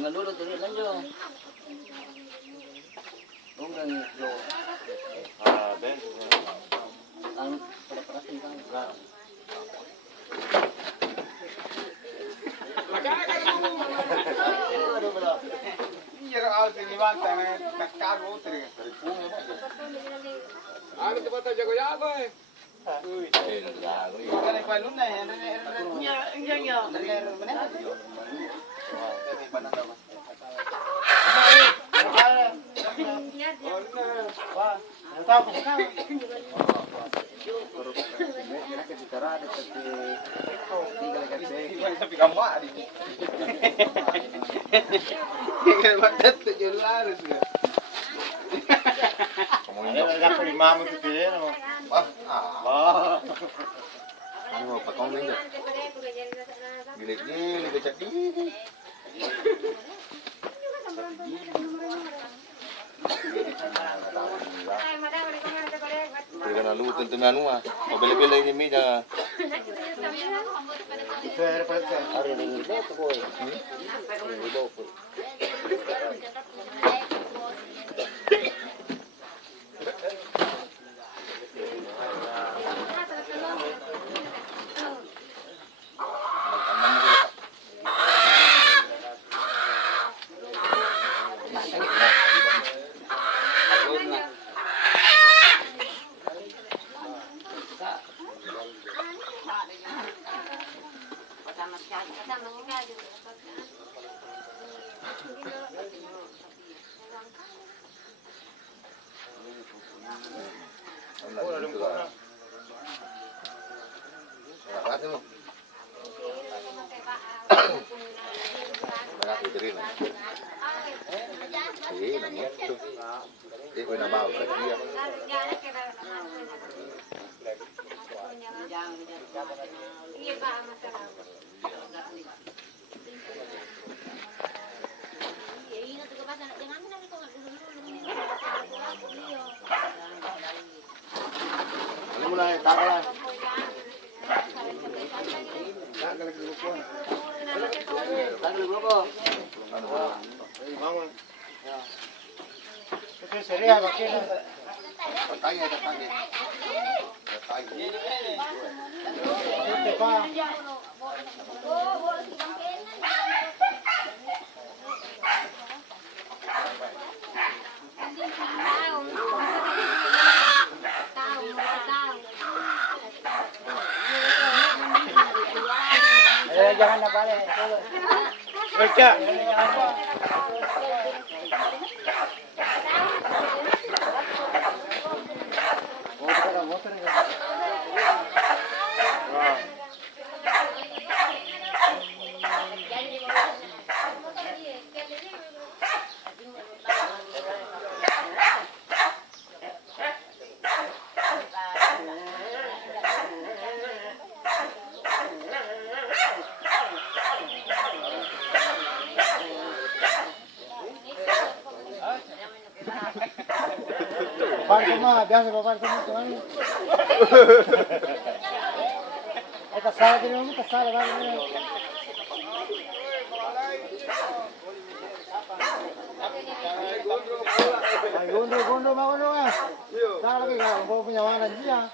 Mengalulot dili lang yo. Unggang yo. Ben. Ang para-parasin kang. Iya kalau sini mantap, kakak motor. Aku cepat aja kau ya, boy. Bukan yang paling lunak ya, enggak. Mana? Tapi kamu ada. Tinggal badat tujuh larus. Ini dapat 5 gitu ya. Wah. Ano pa kung nila? Gili becak gili. Teka na luto ito na ano Mabili-bili yung media. Ari ning ibo to boy. Ibo po. Mulai taruh. Tagal grupo. Bangun. Oke, seria bakit. Tanya. Oke, Pak. Jangan na balik. Baca. Parto mah, biasa bapak parto mah tuan. Kasar din mo, kasar ba ni? Ay gondo magono ah. Saka lagi ka, mo punyawanan dia.